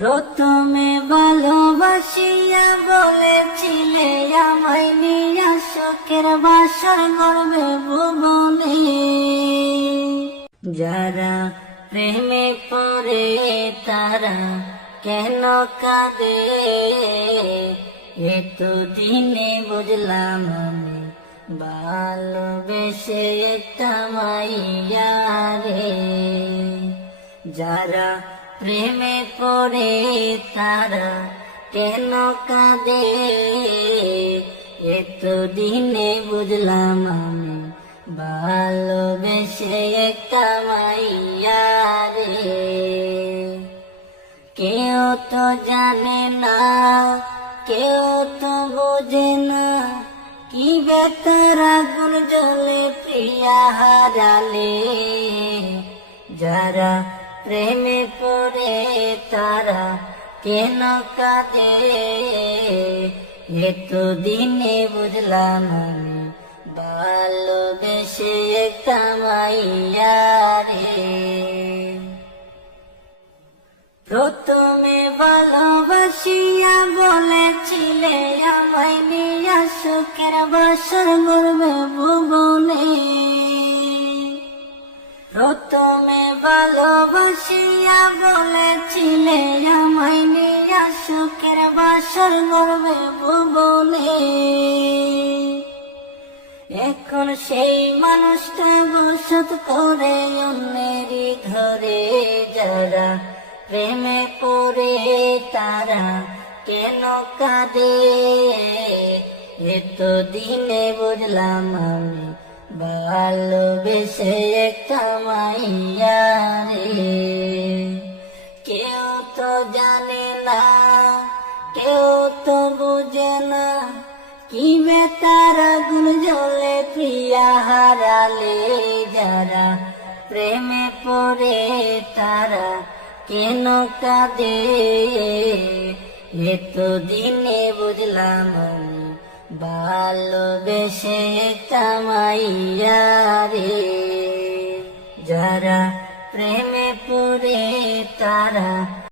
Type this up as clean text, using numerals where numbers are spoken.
প্রথমে ভালোবাসিয়া বলেছিলে আমায় নিয়া সুখের বাসর গড়বে ভুবনে। যারা প্রেমে পড়ে তারা কেন কাঁদে, এতদিনে বুঝলাম আমি ভালোবেসে একটা মাইয়া রে। যারা প্রেমে পড়ে তারা কেন কাঁদে, এতদিনে বুঝলাম আমি ভালোবেসে একটা মাইয়া রে। কেউ তো জানে না, কেউ তো বোঝে না, কি বেতার আগুন জ্বলে প্রিয়া হারালে। যারা প্রেমে পড়ে তারা কেন কাঁদে, এতদিনে বুঝলাম আমি ভালোবেসে একটা মাইয়া রে। প্রথমে ভালোবাসিয়া বলেছিলে আমায় নিয়া সুখের বাসর গড়বে ভুবনে। প্রথমে ভালোবাসিয়া বলেছিলে আমায় নিয়া সুখের বাসর গড়বে ভুবনে। এখন সেই মানুষটা বসত করে অন্যেরই ঘরে। যারা প্রেমে পড়ে তারা কেন কাঁদে, এতদিনে বুঝলাম আমি ভালোবেসে একটা মাইয়া রে। কেউ তো জানে না, কেউ তো বুঝে না, কি বেতার আগুন জ্বলে প্রিয়া হারালে। যারা প্রেমে পড়ে তারা কেন কাঁদে, এতদিনে বুঝলাম আমি ভালোবেসে একটা মাইয়া রে। যারা প্রেমে পড়ে তারা